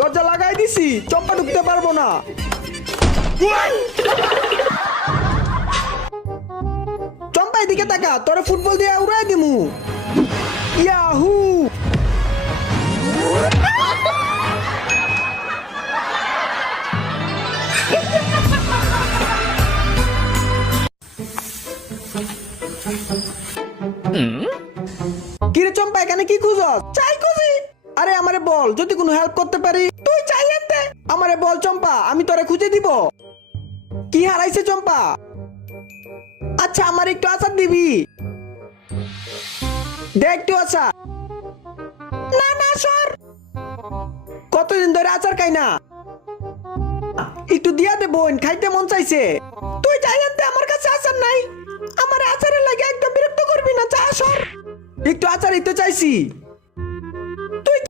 দরজা লাগাই দিছি, চম্পা ঢুকতে পারবো না। চম্পা এদিকে তাকা, তোরে ফুটবল দিয়ে উড়াই দিমু। ইয়াহু! কিরে চম্পা, এখানে কি খুঁজস? চাই খুঁজি। আরে আমারে বল, যদি কোনো হেল্প করতে পারি। তুই চাই আনতে আমারে বল চম্পা, আমি তোরে খুঁজে দিব। কি হারাইছে চম্পা? আচ্ছা আমার একটু আচার দিবি? দে একটু আচার। না না সর, কতদিন ধরে আচার খাই না, একটু দিয়া দে বোন, খাইতে মন চাইছে। তুই চাই আনতে, আমার কাছে আচার নাই। আমার আচারের লাগে একদম বিরক্ত করবি না, চা সর। একটু আচার দিতে চাইছি।